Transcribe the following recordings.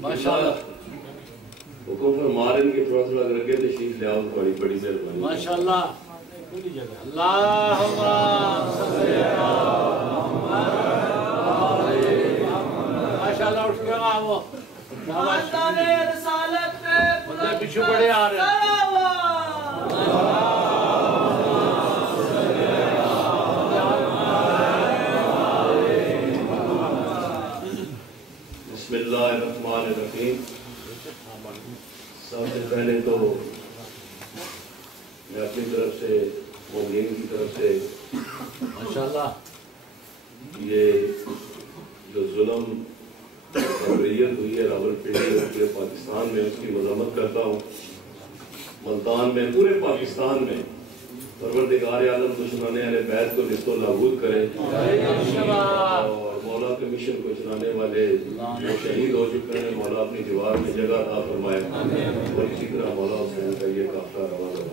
ماشاءاللہ حکم فرمارن کے تھوڑا تھوڑا کر کے تشریف لے آؤ بڑی بڑی مہربانی ماشاءاللہ اللہم صلی ماشاءاللہ اٹھ کے آؤ بندے پیچھے بڑے آ رہے ہیں بسم اللہ الرحمن الرحیم سب سے پہلے تو میں اپنی طرف سے مومنین کی طرف سے ماشاءاللہ یہ جو ظلم بربریت ہوئی ہے راولپنڈی اور پاکستان میں اس کی مذمت کرتا ہوں ملتان میں پورے پاکستان میں پروردگار عالم دشمنان اہل بیت کو نصف و نابود کرے اور مولا کے مشن کو چلانے والے جو شہید ہو چکے ہیں مولا اپنی دیوار میں جگہ عطا فرمائے اور اسی طرح مولا حسین کا یہ قافلہ رواں رہے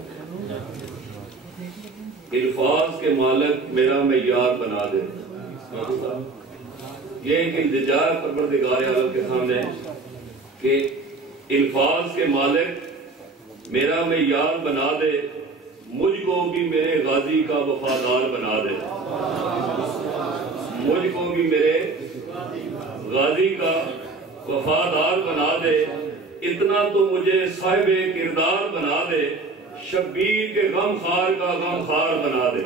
الفاظ کے مالک میرا معیار بنا دے یہ ایک التجا ہے پروردگار عالم کے سامنے کہ الفاظ کے مالک میرا معیار بنا دے مجھ کو بھی میرے غازی کا وفادار بنا دے مجھ کو بھی میرے غازی کا وفادار بنا دے اتنا تو مجھے صاحب کردار بنا دے شبیر کے غم خار کا غم خار بنا دے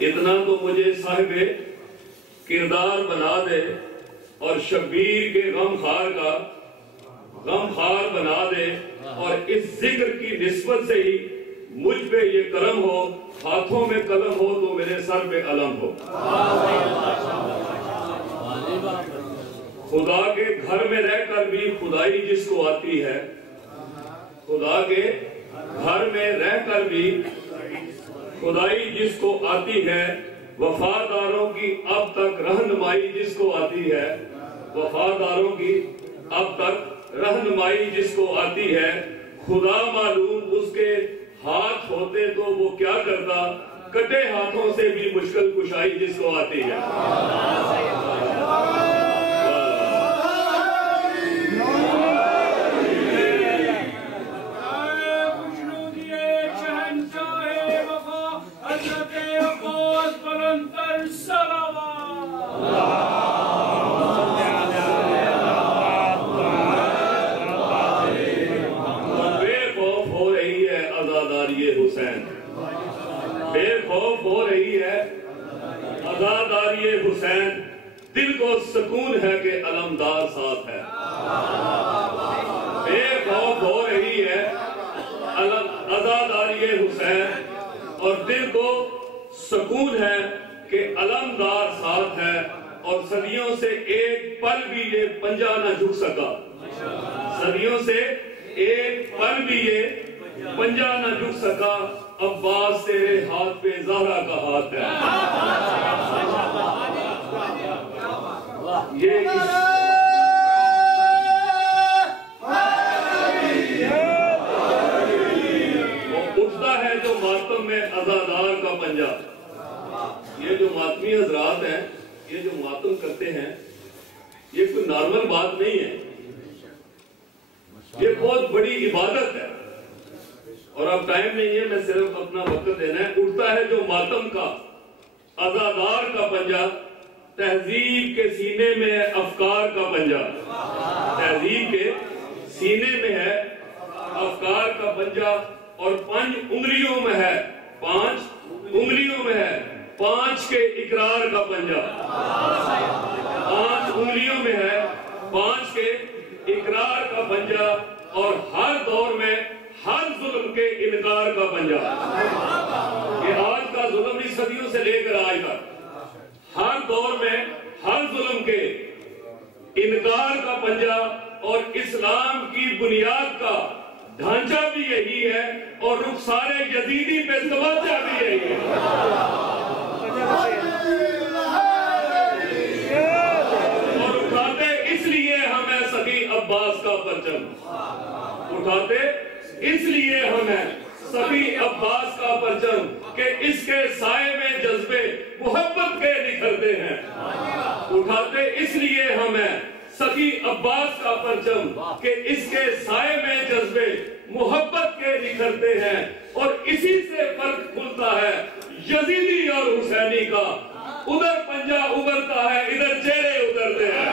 اتنا تو مجھے صاحب کردار بنا دے اور شبیر کے غم خار کا غم خار بنا دے اور اس ذکر کی نسبت سے ہی مجھ پہ یہ کرم ہو ہاتھوں میں قلم ہو تو میرے سر پہ علم ہو خدا کے گھر میں رہ کر بھی خدائی جس کو آتی ہے خدا کے گھر میں رہ کر بھی خدائی جس کو آتی ہے وفاداروں کی اب تک رہنمائی جس کو آتی ہے وفاداروں کی اب تک رہنمائی جس کو آتی ہے خدا معلوم اس کے ہاتھ ہوتے تو وہ کیا کرتا کٹے ہاتھوں سے بھی مشکل کشائی جس کو آتی ہے بے خوف ہو رہی ہے عزاداری حسین دل کو سکون ہے کہ علمدار ساتھ ہے بے خوف ہو رہی ہے عزاداری حسین اور دل کو سکون ہے کہ علمدار ساتھ ہے اور صدیوں سے ایک پل بھی یہ پنجہ نہ جھک سکا صدیوں سے ایک پل بھی یہ پنجہ نہ جھک سکا عباس تیرے ہاتھ پہ زہرا کا ہاتھ ہے یہ اٹھتا ہے جو ماتم میں عزادار کا پنجہ یہ جو ماتمی حضرات ہیں یہ جو ماتم کرتے ہیں یہ کوئی نارمل بات نہیں ہے یہ بہت بڑی عبادت ہے اور اب ٹائم نہیں ہے میں صرف اپنا وقت دینا ہے اٹھتا ہے جو ماتم کا عزادار کا پنجہ تہذیب کے سینے میں ہے افکار کا پنجہ تہذیب کے سینے میں ہے افکار کا پنجہ اور 5 انگلیوں میں ہے 5 انگلیوں میں ہے 5 کے اقرار کا پنجہ 5 انگلیوں میں ہے 5 کے اقرار کا پنجہ اور ہر دور میں ہر ظلم کے انکار کا پنجہ یہ آج کا ظلم اس صدیوں سے لے کر آج تک ہر دور میں ہر ظلم کے انکار کا پنجہ اور اسلام کی بنیاد کا ڈھانچہ بھی یہی ہے اور رخسار یزیدی پہ توجہ بھی یہی ہے اور اٹھاتے اس لیے ہمیں صدی عباس کا پرچم اٹھاتے اس لیے ہمیں سبھی عباس کا پرچم کہ اس کے سائے میں جذبے محبت کے نکھرتے ہیں. اٹھاتے اس لیے ہم ہیں سخی عباس کا پرچم کہ اس کے سائے میں جذبے محبت کے نکھرتے ہیں. اور اسی سے فرق کھلتا ہے یزیدی اور حسینی کا. ادھر پنجہ ابھرتا ہے, ادھر چہرے اترتے ہیں.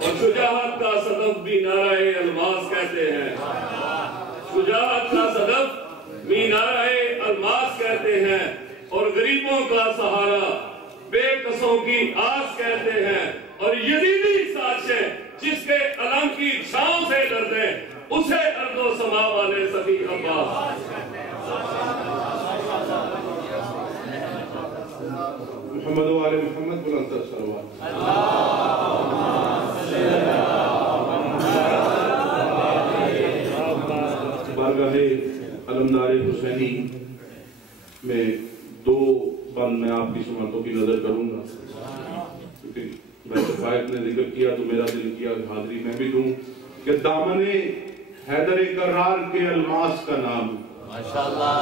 اور شجاعت کا صدف بھی نعرہ الماس کہتے ہیں. شجاعت کا صدف بھی نعرہ الماس کہتے ہیں. اور غریبوں کا سہارا بے کسوں کی آس کہتے ہیں. اور یزیدی سازشیں جس کے علم کی چھاؤں سے ڈرتے اسے ارض و سما والے سخی عباس. محمد و آل محمد بلند صلوات. بارگاہ علمدار حسینی میں دو بند میں آپ کی سماعتوں کی نظر کروں گا, کیونکہ ویسے فائق نے ذکر کیا تو میرا دل کیا حاضری میں بھی دوں کہ دامن حیدر کرار کے الماس کا نام, ماشاءاللہ,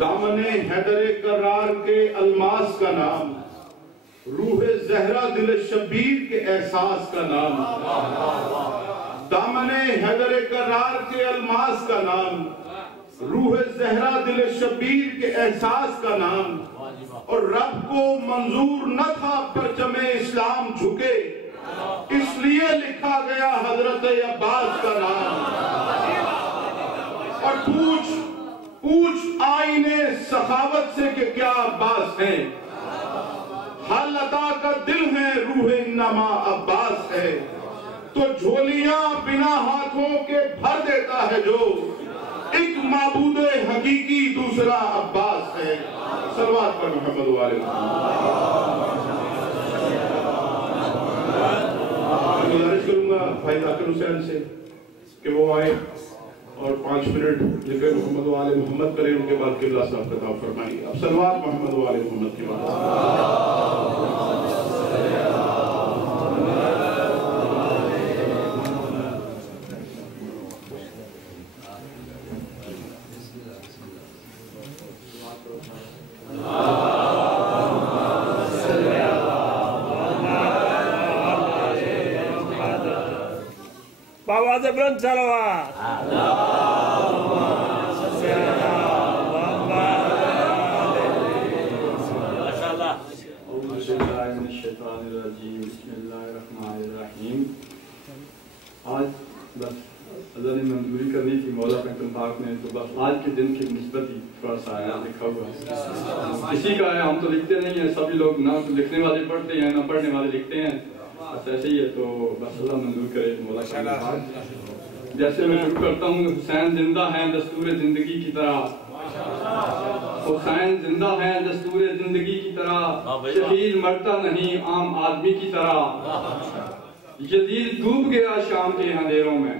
دامن حیدر کرار کے الماس کا نام, روح زہرا دل شبیر کے احساس کا نام, دامن حیدر کرار کے الماس کا نام, روح زہرا دل شبیر کے احساس کا نام. اور رب کو منظور نہ تھا پرچم اسلام جھکے, اس لیے لکھا گیا حضرت عباس کا نام. اور پوچھ آئینے سخاوت سے کہ کیا عباس ہیں, حال عطا کا دل ہے روح انما عباس ہے. تو جھولیاں بنا ہاتھوں کے بھر دیتا ہے جو, ایک معبود حقیقی دوسرا عباس ہے. صلوات پر محمد و آل محمد. میں گزارش کروں گا بھائی ذاکر حسین سے کہ وہ آئے اور 5 منٹ ذکر محمد و آل محمد کریں, ان کے بعد قبلہ صاحب خطاب فرمائیں. اب صلوات محمد و آل محمد کی بات. آواز بلند صلوات. ماشاءاللہ. بسم اللہ الرحمن الرحیم. آج بس اللہ نے منظوری کرنی تھی مولا پنکل پاک نے, تو بس آج کے دن کی نسبت ہی تھوڑا سا آیا لکھا ہوا ہے. کسی کا ہے, ہم تو لکھتے نہیں ہیں, سبھی لوگ نہ لکھنے والے پڑھتے ہیں نہ پڑھنے والے لکھتے ہیں, بس ایسے ہی ہے. تو بس اللہ منظور کرے مولا پنکل پاک. جیسے میں شروع کرتا ہوں, حسین زندہ ہیں دستور زندگی کی طرح, حسین زندہ ہیں دستور زندگی کی طرح, شہید مرتا نہیں عام آدمی کی طرح. یزید ڈوب گیا شام کے اندھیروں میں,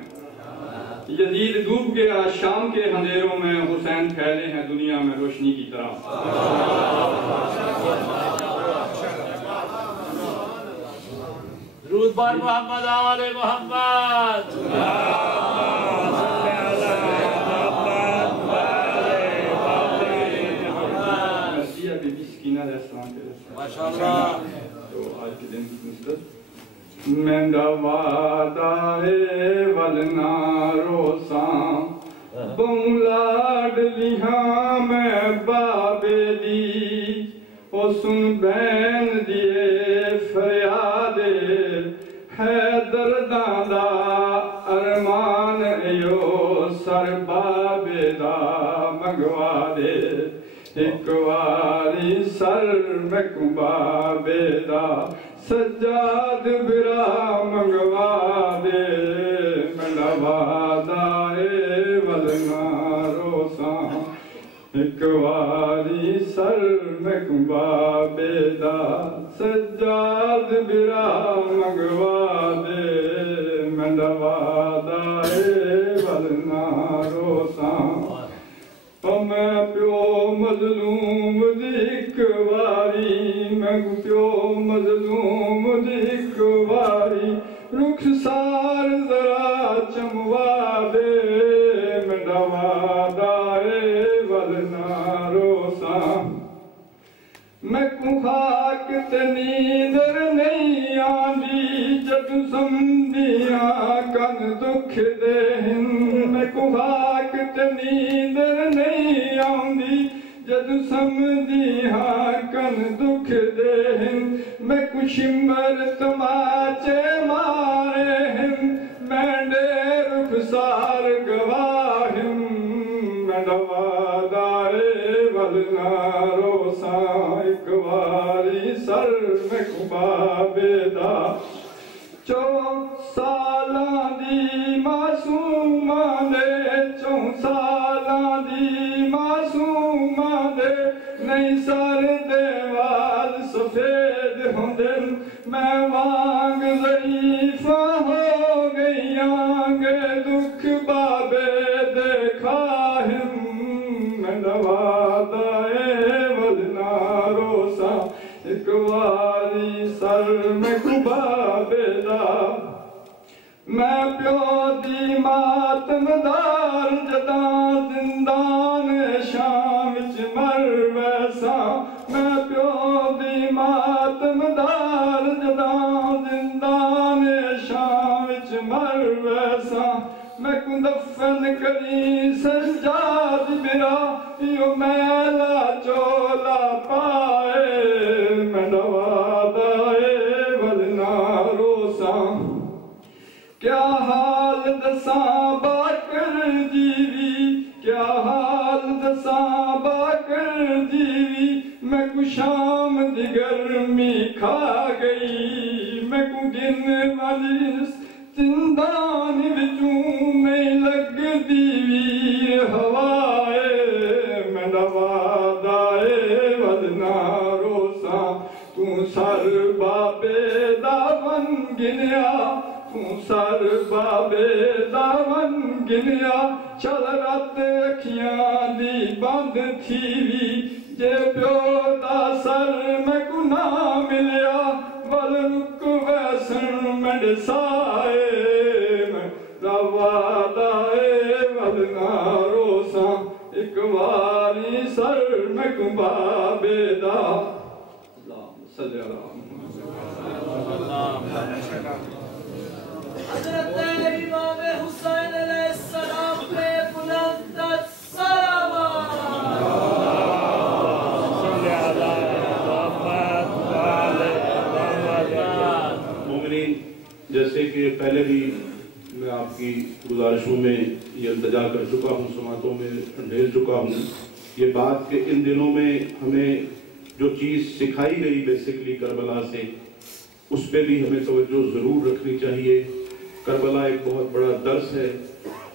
یزید ڈوب گیا شام کے اندھیروں میں, حسین پھیلے ہیں دنیا میں روشنی کی طرح. درود بر محمد آل محمد. مسیح بی بی سکینہ علیہ السلام کے رسول. ماشاءاللہ. تو آج کے دن کی نسبت مینڈا وعدہ ہے ولنا روساں, بملاڈ لیہاں میں بابے دی, او سن بین دیے فریاد حیدر دادا ارمان ایو سر بابے دا منگوا دے, ایک واری سر مک بابے دا سجاد برا منگوا دے. مینڈا وعدہ اے ولنا روساں, ایک واری سر مک بابے دا سجاد برا منگوا دے. مینڈا وعدہ اے ولنا روساں, میں پیو مظلوم دیکھ واری, میں پیو مظلوم دیکھ واری, رخسار ذرا چموا دے. تے نیندر نہیں آندی جد سمدیاں کن دکھ دے میں کو خاک تے نیندر نہیں آندی جد سمدیاں کن دکھ دے میں کچھ مر تماچے مارے میں ڈے رخسار گواہم میں دوادائے ولنا روساں ایک واری سر میں کبابے دا 4 سالاں دی معصوماں دے 4 سالاں دی معصوماں دے نہیں سر دے وال سفید ہوندن میں وانگ ضعیفہ ہو گئیاں گے دکھ بابے دیکھاہم میں نوادائے ولنا روساں ایک واری سر میں کبابے دا میں پیو دی ماتم دار جداں زندان شام وچ مر ویسا میں پیو دی ماتم دار جداں زندان شام وچ مر ویسا میں کو دفن کری سجاد میرا یو میلا چولا پائے میں نوادائے ولنا روساں کیا حال دساں باکر جیوی کیا حال دساں باکر جیوی میں کو شام دی گرمی کھا گئی میں کو گن والی زندان وچوں نہیں لگ دیوی ہوائے میں نوادائے ولنا روساں تو سر بابے داون گنیا تو سر بابے داون گنیا چل رات اکھیاں دی بند تھیوی جے پیو دا سر میں کو نہ ملیا ول رک ویسن منڈ سائے میں روادائے ولنا روساں ایک واری سر میں کو بابے دا اللہم صلی اللہ حضرت امام حسین علیہ السلام پہ بلند السلام صلی اللہ مومنین، جیسے کہ پہلے بھی میں آپ کی گزارشوں میں یہ التجا کر چکا ہوں، سماعتوں میں ڈھیل چکا ہوں، یہ بات کہ ان دنوں میں ہمیں جو چیز سکھائی گئی بیسکلی کربلا سے، اس پہ بھی ہمیں توجہ ضرور رکھنی چاہیے۔ کربلا ایک بہت بڑا درس ہے،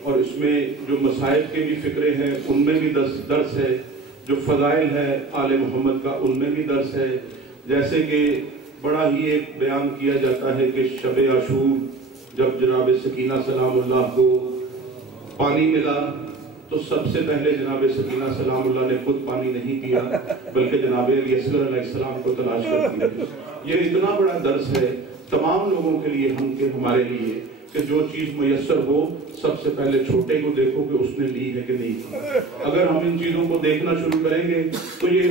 اور اس میں جو مصائب کے بھی فکرے ہیں ان میں بھی درس ہے، جو فضائل ہے آل محمد کا ان میں بھی درس ہے۔ جیسے کہ بڑا ہی ایک بیان کیا جاتا ہے کہ شب عاشور جب جناب سکینہ سلام اللہ کو پانی ملا تو سب سے پہلے جناب سکینہ سلام اللہ نے خود پانی نہیں پیا بلکہ جناب علی اصغر علیہ السلام کو تلاش کر دیا۔ یہ اتنا بڑا درس ہے تمام لوگوں کے لیے، ہم کے ہمارے لیے، کہ جو چیز میسر ہو سب سے پہلے چھوٹے کو دیکھو کہ اس نے لی ہے کہ نہیں کی۔ اگر ہم ان چیزوں کو دیکھنا شروع کریں گے تو یہ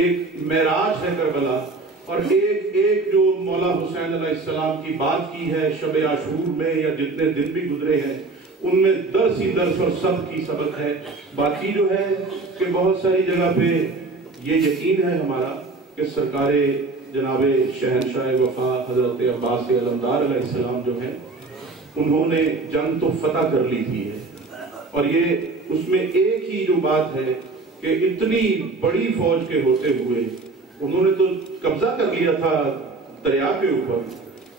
ایک معراج ہے کربلا، اور ایک جو مولا حسین علیہ السلام کی بات کی ہے شب عاشور میں یا جتنے دن بھی گزرے ہیں ان میں درس ہی درس اور سب کی سبق ہے۔ باقی جو ہے کہ بہت ساری جگہ پہ یہ یقین ہے ہمارا کہ سرکار جناب شہنشاہ وفا حضرت عباس علمدار علیہ السلام جو ہیں انہوں نے جنگ تو فتح کر لی تھی ہے، اور یہ اس میں ایک ہی جو بات ہے کہ اتنی بڑی فوج کے ہوتے ہوئے انہوں نے تو قبضہ کر لیا تھا دریا کے اوپر،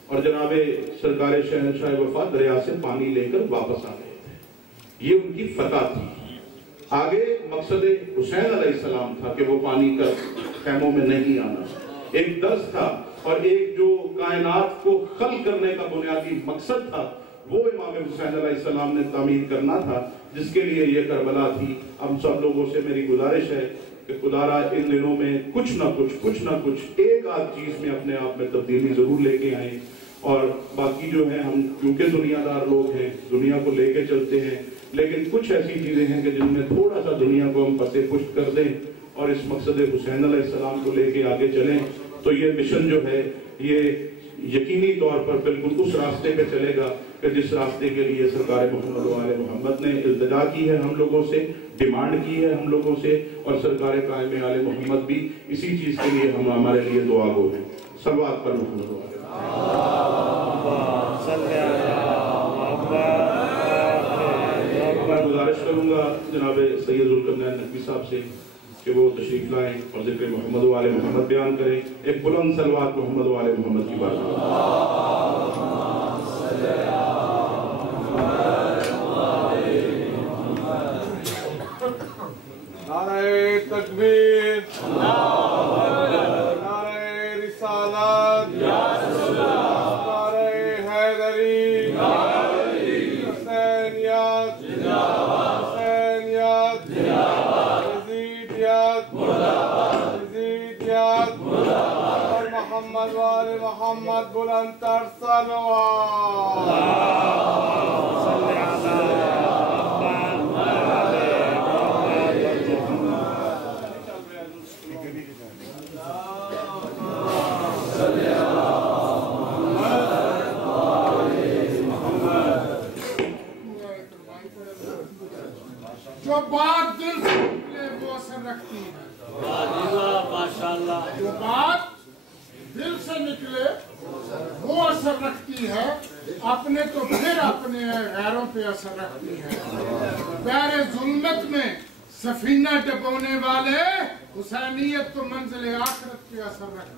اور جناب سرکار شہنشاہ وفا دریا سے پانی لے کر واپس آ گئے تھے۔ یہ ان کی فتح تھی۔ آگے مقصد حسین علیہ السلام تھا کہ وہ پانی کا خیموں میں نہیں آنا، ایک درس تھا، اور ایک جو کائنات کو خلق کرنے کا بنیادی مقصد تھا وہ امام حسین علیہ السلام نے تعمیر کرنا تھا، جس کے لیے یہ کربلا تھی۔ ہم سب لوگوں سے میری گزارش ہے کہ خدا را ان دنوں میں کچھ نہ کچھ ایک آدھ چیز میں اپنے آپ میں تبدیلی ضرور لے کے آئیں، اور باقی جو ہے ہم کیونکہ دنیا دار لوگ ہیں دنیا کو لے کے چلتے ہیں، لیکن کچھ ایسی چیزیں ہیں کہ جن میں تھوڑا سا دنیا کو ہم پسے پشت کر دیں اور اس مقصد حسین علیہ السلام کو لے کے آگے چلیں۔ تو یہ مشن جو ہے یہ یقینی طور پر بالکل اس راستے پہ چلے گا کہ جس راستے کے لیے سرکار محمد و آل محمد نے التجا کی ہے ہم لوگوں سے، ڈیمانڈ کی ہے ہم لوگوں سے، اور سرکار قائم آل محمد بھی اسی چیز کے لیے ہمارے لیے دعا گو ہیں۔ صلوات پر محمد و آل محمد۔ میں گزارش کروں گا جناب سید ذوالقرنین نقوی صاحب سے کہ وہ تشریف لائیں اور ذکر محمد و آل محمد بیان کریں۔ ایک بلند صلوات محمد و آل محمد کی بات نعرہ تکبیر، نعرہ رسالت، نعرہ حیدری، حسینیت، حسینیت، یزیدیت، یزیدیت، اور محمد و آل محمد بلند تر صلوات۔ جو بات دل سے نکلے وہ اثر رکھتی ہے، ماشاءاللہ، جو بات دل سے نکلے وہ اثر رکھتی ہے، اپنے تو پھر اپنے غیروں پہ اثر رکھتی ہے۔ بحر ظلمت میں سفینہ ڈبونے والے حسینیت تو منزل آخرت پہ اثر رکھتی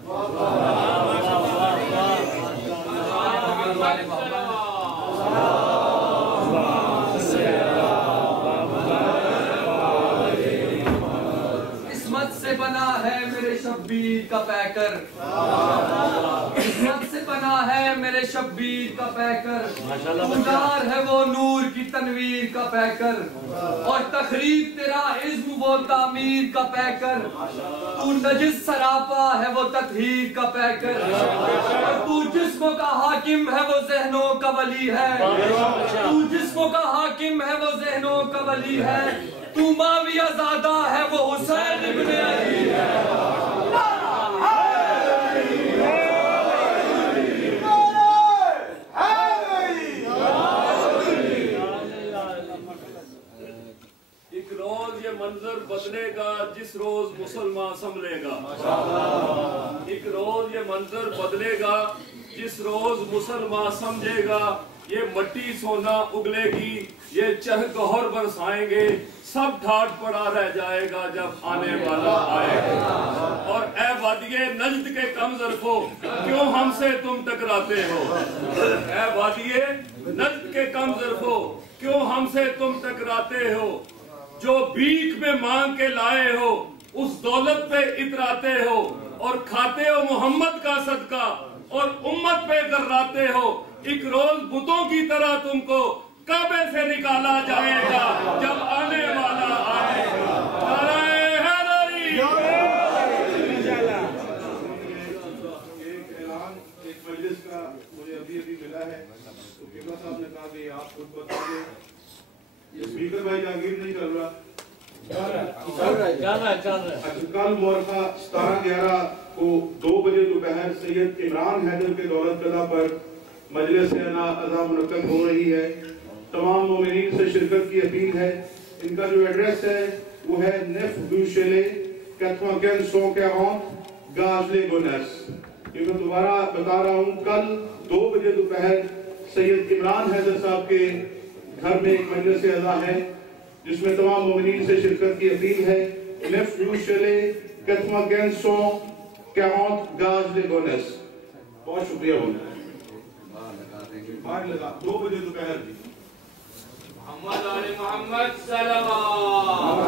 قسمت سے بنا ہے میرے شبیر کا پیکر، قسمت سے بنا ہے میرے شبیر کا پیکر، پجار ہے وہ نور کی تنویر کا پیکر، اور تخریب تیرا عزم وہ تعمیر کا پیکر، تو نجس سراپا ہے وہ تطہیر کا پیکر، اور تو جسموں کا حاکم ہے وہ ذہنوں کا ولی ہے، تو جسموں کا حاکم ہے وہ ذہنوں کا ولی ہے، تو معاویہ زادہ ہے وہ حسین ابن علی ہے۔ ایک روز یہ منظر بدلے گا جس روز مسلمان سنبھلے گا، ایک روز یہ منظر بدلے گا جس روز مسلمان سمجھے گا، یہ مٹی سونا اگلے گی، یہ چہ گوہر برسائیں گے، سب ڈھاٹ پڑا رہ جائے گا جب آنے والا آئے گا۔ اور اے وادی نجد کے کم ظرفو کیوں ہم سے تم ٹکراتے ہو، اے وادی نجد کے کم ظرفو کیوں ہم سے تم ٹکراتے ہو، جو بھیک میں مانگ کے لائے ہو اس دولت پہ اتراتے ہو، اور کھاتے ہو محمد کا صدقہ اور امت پہ گراتے ہو، ایک روز بتوں کی طرح تم کو کعبے سے نکالا جائے گا جب آنے والا آئے گا۔ نعرہ حیدری۔ ایک اعلان ایک مجلس کا مجھے ابھی ملا ہے، تو قبلہ صاحب نے کہا کہ آپ خود بتائیے، یہ اسپیکر بھائی جاگیر نہیں کر رہا، چل رہا کل مورخہ 17/11 کو 2 بجے دوپہر سید عمران حیدر کے دولت قلعہ پر مجلس اعضاء منعقد ہو رہی ہے، تمام مومنین سے شرکت کی اپیل ہے۔ ان کا جو ایڈریس ہے وہ ہے 9 rue Chélet 9540 Gage les Gonesse۔ یہ میں دوبارہ بتا رہا ہوں، کل 2 بجے دوپہر سید عمران حیدر صاحب کے گھر میں ایک مجلس اعضاء ہے جس میں تمام مومنین سے شرکت کی اپیل ہے۔ 9 rue Chélet 9540 Gage les Gonesse۔ بہت شکریہ بولتے ہیں، باہر لگا 2 بجے دوپہر بھی۔ محمد علی محمد صلوات۔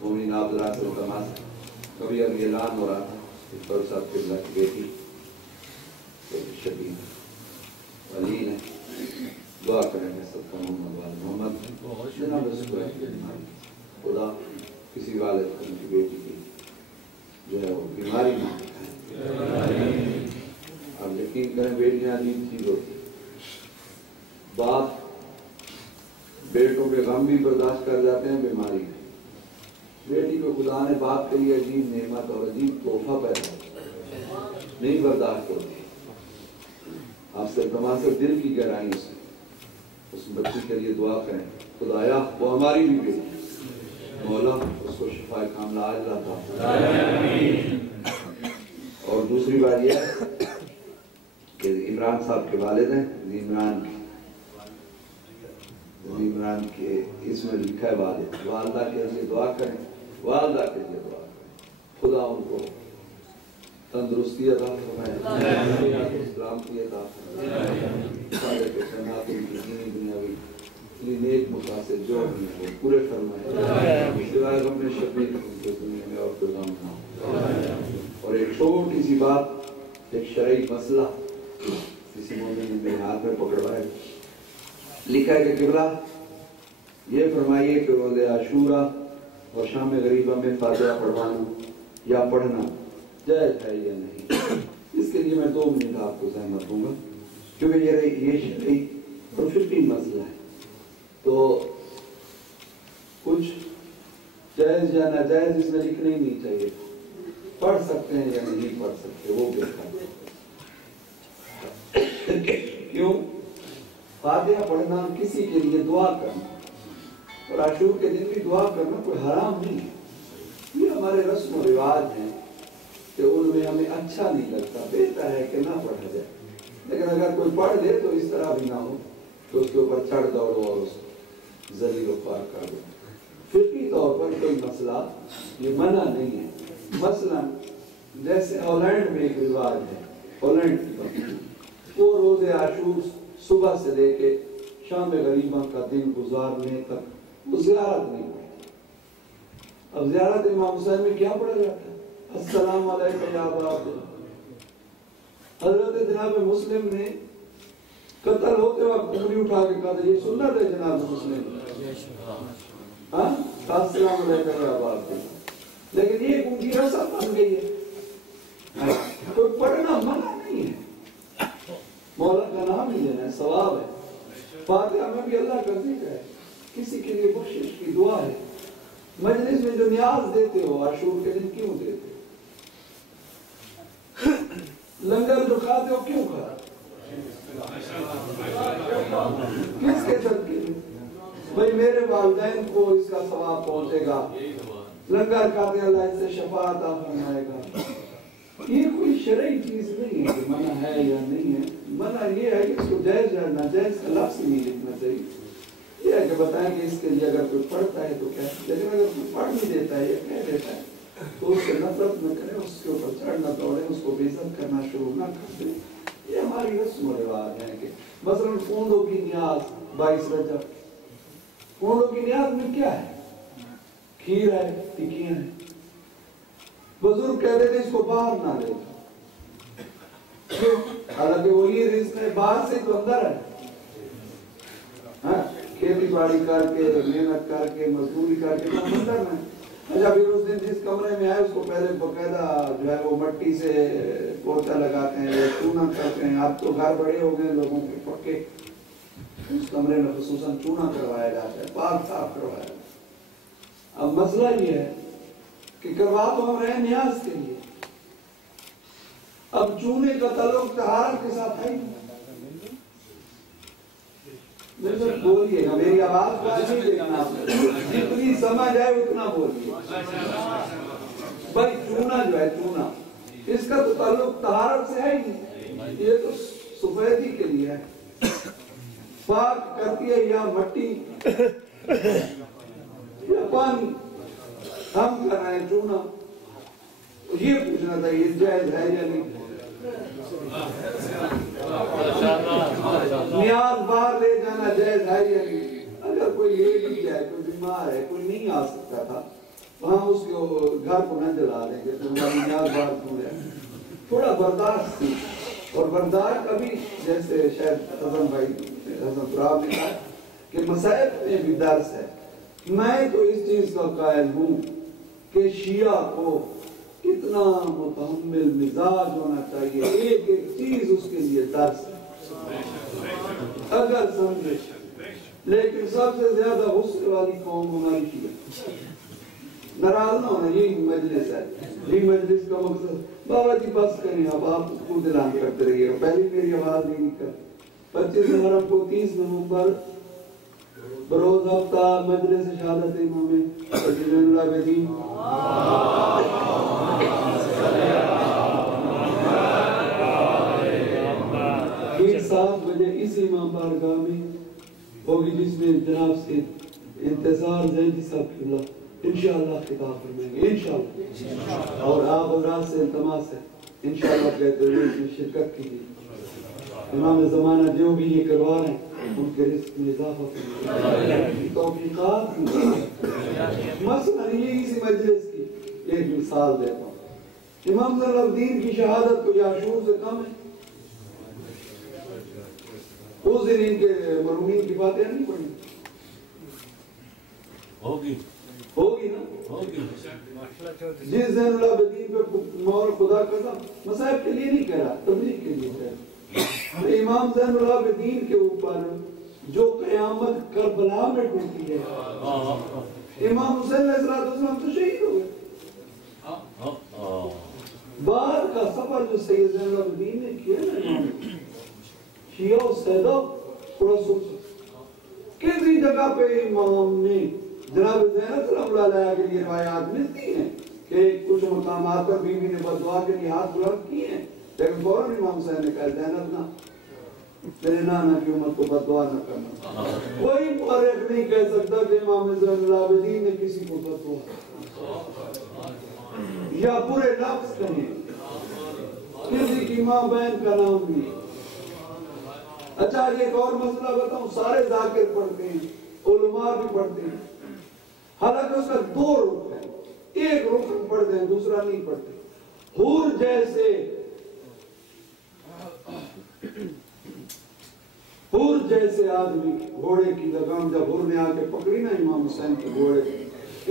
مومن عبداللہ سے کبھی ابھی اعلان ہو رہا تھا اس پر صاحب قبلہ کی بیٹی شدید ولی نے دعا کریں گے سب کا محمد جناب اس کو خدا کسی والد کو ان کی بیٹی کی جو ہے وہ بیماری نہ دکھائے. آپ یقین کریں بیٹیاں عجیب چیز ہوتی ہے. باپ بیٹوں کے غم بھی برداشت کر جاتے ہیں, بیماری میں. بیٹی کو خدا نے باپ کے لیے عجیب نعمت اور عجیب تحفہ پیدا نہیں برداشت ہوتی. آپ سے تمام دل کی گہرائی سے اس بچی کے لیے دعا کریں, خدایا وہ ہماری بھی بیٹی, مولا اس کو شفا کاملہ عاجلہ عطا. اور دوسری بات یہ ہے کہ عمران صاحب کے والد ہیں, عمران کے اس میں لکھا ہے والد, والدہ کے لیے دعا کریں, والدہ کے لیے دعا کریں, خدا ان کو تندرستی عطا فرمائے, سلامتی عطا فرمائے, دنیاوی نیک مقاصد جو بھی ہیں وہ پورے فرمائے, سوائے غم شفیق ان کے دنیا میں اور کوئی غم نہ ہو. اور ایک چھوٹی سی بات, ایک شرعی مسئلہ کسی مومن نے میرے ہاتھ میں پکڑوایا, لکھا ہے کہ قبلہ یہ فرمائیے کہ روز عاشورہ اور شام غریبہ میں فاتحہ پڑھوانا یا پڑھنا جائز ہے یا نہیں. اس کے لیے میں 2 منٹ آپ کو زحمت دوں گا کیونکہ یہ شرعی اور فقہی مسئلہ ہے. تو کچھ جائز یا ناجائز اس میں لکھنا ہی نہیں چاہیے, پڑھ سکتے ہیں یا نہیں پڑھ سکتے وہ بہتر. کیوں؟ فاتحہ پڑھنا کسی کے لیے دعا کرنا اور عاشور کے دن بھی دعا کرنا کوئی حرام نہیں ہے. یہ ہمارے رسم و رواج ہیں کہ ان میں ہمیں اچھا نہیں لگتا, بہتر ہے کہ نہ پڑھا جائے. لیکن اگر کوئی پڑھ لے تو اس طرح بھی نہ ہو تو اس کے اوپر چڑھ دوڑو اور اس کو ذلیل و خوار کر دو. فقہی طور پر کوئی مسئلہ یہ منع نہیں ہے. مثلا جیسے ہالینڈ میں ایک رواج ہے, ہالینڈ کی وہ روز عاشور صبح سے لے کے شام غریبہ کا دن گزارنے تک وہ زیارت نہیں پڑھتی. اب زیارت امام حسین میں کیا پڑھا جاتا ہے؟ السلام علیکم یا ابا عبداللہ. حضرت جناب مسلم نے قتل ہوتے وقت انگلی اٹھا کے کہا تھا یہ سنت ہے جناب مسلم, ہاں السلام علیکم یا ابا عبداللہ. لیکن یہ ان کی رسم بن گئی ہے, تو پڑھنا منع نہیں ہے. مولا کا نام ہی لینا ہے, ثواب ہے. فاتحہ میں بھی اللہ کا ذکر ہے, کسی کے لیے بخشش کی دعا ہے. مجلس میں جو نیاز دیتے ہو عاشور کے دن کیوں دیتے ہو؟ لنگر جو کھاتے ہو کیوں کھاتے؟ کس کے صدقے میں؟ بھائی میرے والدین کو اس کا ثواب پہنچے گا, لنگر کھاتے اللہ اس سے شفاعت عطا فرمائے گا. یہ کوئی شرعی چیز نہیں ہے کہ منع ہے یا نہیں ہے. منع یہ ہے کہ اس کو جائز یا ناجائز کا لفظ نہیں لکھنا چاہیے. یہ ہے کہ بتائیں کہ اس کے لیے اگر کوئی پڑھتا ہے تو کیا, لیکن اگر کوئی پڑھ نہیں دیتا ہے یا کہہ دیتا ہے تو اس سے نفرت نہ کریں, اس کے اوپر چڑھ نہ دوڑیں, اس کو بے عزت کرنا شروع نہ کر دیں. یہ ہماری رسم و رواج ہے کہ مثلا کونڈوں کی نیاز 22 رجب, کونڈوں کی نیاز میں کیا ہے؟ کھیر ہے, ٹکیاں ہیں. بزرگ کہہ رہے تھے اس کو باہر نہ لے جاؤ, حالانکہ وہی رزق ہے, باہر سے تو اندر ہے. کھیتی باڑی کر کے, محنت کر کے, مزدوری کر کے اندر میں. اچھا پھر اس دن جس کمرے میں آئے اس کو پہلے باقاعدہ جو ہے وہ مٹی سے پوچھا لگاتے ہیں, چونا کرتے ہیں. اب تو گھر بڑے ہو گئے لوگوں کے پکے, اس کمرے میں خصوصاً چونا کروایا جاتا ہے, پاک صاف کروایا جاتا ہے. اب مسئلہ یہ ہے کہ کروا تو ہم رہے نیاز کے لیے. اب چونے کا تعلق طہارت کے ساتھ ہے. بولیے گا, میری آواز کو نہیں دیکھنا, جتنی سمجھ آئے اتنا بولیے. بھائی چونا جو ہے, چونا اس کا تو تعلق طہارت سے ہے ہی نہیں, یہ تو سفیدی کے لیے ہے. پاک کرتی ہے یا مٹی یا پانی, ہم کر رہے ہیں چونا. یہ پوچھنا تھا یہ جائز ہے یا نہیں. نیاز باہر لے جانا جائز ہے یا نہیں. اگر کوئی لے بھی جائے, کوئی بیمار ہے, کوئی نہیں آ سکتا تھا, تو ہم اس کو گھر کو نہ جلا دیں گے, تمہاری نیاز باہر کیوں ہے. تھوڑا برداشت اور برداشت کبھی جیسے شاید حسن بھائی حسن تراب نے کہا کہ مصائب میں بھی درس ہے. میں تو اس چیز کا قائل ہوں کہ شیعہ کو کتنا متحمل مزاج ہونا چاہیے, ایک ایک چیز اس کے لیے درس ہے اگر سمجھے. لیکن سب سے زیادہ غصے والی قوم ہماری شیعہ. ناراض نہ ہونا, یہی مجلس ہے, یہی مجلس کا مقصد. بابا جی بس کریں, اب آپ خود اعلان کرتے رہیے. پہلی میری آواز نہیں کر 25 محرم کو 30 نومبر بروز ہفتہ مجلس شہادت امام زین العابدین ٹھیک 7 بجے اس امام بارگاہ میں ہوگی, جس میں جناب سے انتظار زیدی صاحب قبلہ انشاءاللہ خطاب فرمائیں گے انشاءاللہ. اور آپ حضرات سے التماس ہے انشاءاللہ کہتے ہوئے اس میں شرکت کیجیے. امام زمانہ جو بھی یہ کروا رہے ہیں ان کے رزق میں اضافہ فرمائیں, توفیقات مثلا یہ اسی مجلس کی ایک مثال دیتا ہوں. امام زین العابدین کی شہادت کو عاشور سے کم ہے. اس دن ان کے مرحومین کی باتیں نہیں پڑھی ہوگی نا, جس زین العابدین پہ مور خدا قسم مصائب کے لیے نہیں کہہ رہا, تبلیغ کے لیے کہہ رہا. امام زین العابدین کے اوپر جو قیامت کربلا میں ٹوٹی ہے, امام حسین علیہ السلام تو شہید ہو گئے. بعد کا سفر جو سید زین العابدین نے کیا نا شیعہ و سیدہ تھوڑا سوچ, کسی جگہ پہ امام نے جناب زینب صلی اللہ علیہ کے لیے روایات ملتی ہیں کہ کچھ مقامات پر بیوی نے بددعا کے لیے ہاتھ بلند کیے ہیں, لیکن فوراً امام حسین نے کہا زینب نہ, تیرے نانا کی امت کو بددعا نہ کرنا. کوئی مورخ نہیں کہہ سکتا کہ امام زین العابدین نے کسی کو بددعا یا پورے لفظ کہیں, کسی کی ماں بہن کا نام نہیں. اچھا ایک اور مسئلہ بتاؤں, سارے ذاکر پڑھتے ہیں, علماء بھی پڑھتے ہیں, حالانکہ اس کا 2 رخ ہے, ایک رخ پڑھتے ہیں دوسرا نہیں پڑھتے. حور جیسے آدمی گھوڑے کی لگام جب حور نے آ کے پکڑی نا امام حسین کے گھوڑے,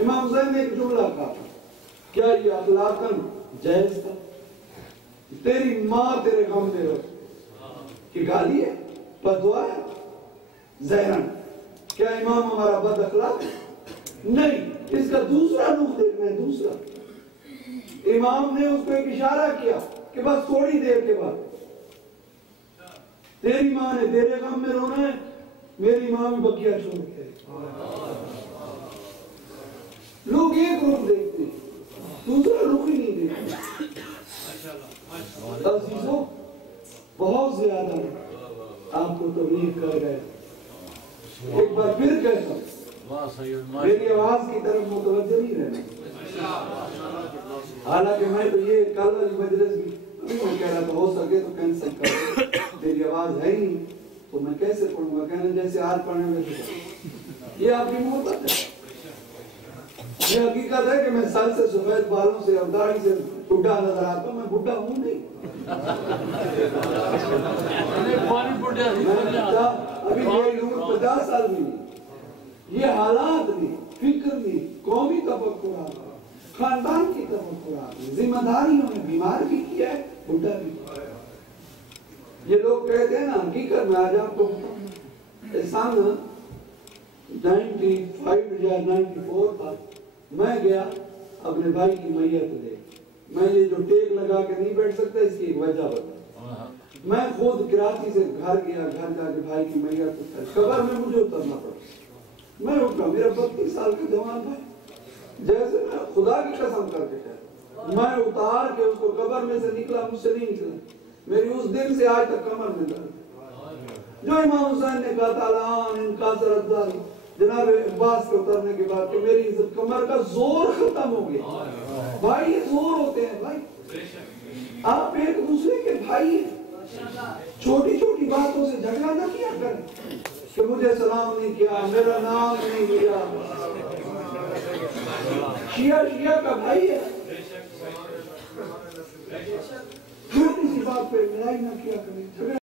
امام حسین نے ایک جملہ کہا, کیا یہ اخلاقاً جائز تھا؟ تیری ماں تیرے غم میں رکھ کی گالی ہے, بددعا ہے. زہرن کیا امام ہمارا بد اخلاق ہے؟ نہیں. اس کا دوسرا رخ دیکھنا ہے. دوسرا امام نے اس کو ایک اشارہ کیا کہ بس تھوڑی دیر کے بعد تیری ماں نے تیرے غم میں رونا ہے, میری ماں بھی بقیہ چھوڑ کے. لوگ ایک رخ دیکھتے ہیں, دوسرا رخ ہی نہیں دیکھتے. عزیزوں بہت زیادہ آپ کو تبلیغ کر گئے. ایک بار پھر کہتا ہوں میری آواز کی طرف متوجہ نہیں رہنا. حالانکہ میں تو یہ کل والی مجلس بھی میں کہہ رہا تھا ہو سکے تو کینسل کر, میری آواز ہے ہی نہیں تو میں کیسے پڑھوں گا, کہنا جیسے آج پڑھنے میں. یہ آپ کی محبت ہے, یہ حقیقت ہے کہ میں سر سے سفید بالوں سے اور داڑھی سے بڈھا نظر آتا ہوں. میں بڈھا ہوں نہیں, ابھی میری عمر 50 سال بھی نہیں. یہ حالات نہیں, فکر نہیں, قومی تفکرات, خاندان کی تفکرات, ذمہ داریوں نے بیمار بھی کیا ہے, بڈھا بھی کیا ہے. یہ لوگ کہتے ہیں نا, حقیقت میں آج آپ کو احسان 95 یا 94 تک میں گیا اپنے بھائی کی میت لے. میں یہ جو ٹیک لگا کے نہیں بیٹھ سکتا اس کی ایک وجہ بتا. میں خود کراچی سے گھر گیا, گھر جا کے بھائی کی میت اتر, قبر میں مجھے اترنا پڑا. میں اٹھا, میرا 32 سال کا جوان بھائی, جیسے میں خدا کی قسم کر کے کہتا, میں اتار کے اس کو قبر میں سے نکلا, مجھ سے نہیں نکلا. میری اس دن سے آج تک کمر میں درد. جو امام حسین نے کہا تعالیٰ ان کا سردار جناب عباس کے اترنے کے بعد کہ میری کمر کا زور ختم ہو گیا. بھائی یہ زور ہوتے ہیں بھائی, آپ ایک دوسرے کے بھائی ہیں. چھوٹی چھوٹی باتوں سے جھگڑا نہ کیا کریں کہ مجھے سلام نہیں کیا, میرا نام نہیں لیا. شیعہ کا بھائی ہے. چھوٹی سی بات پہ لڑائی نہ کیا کریں، جھگڑا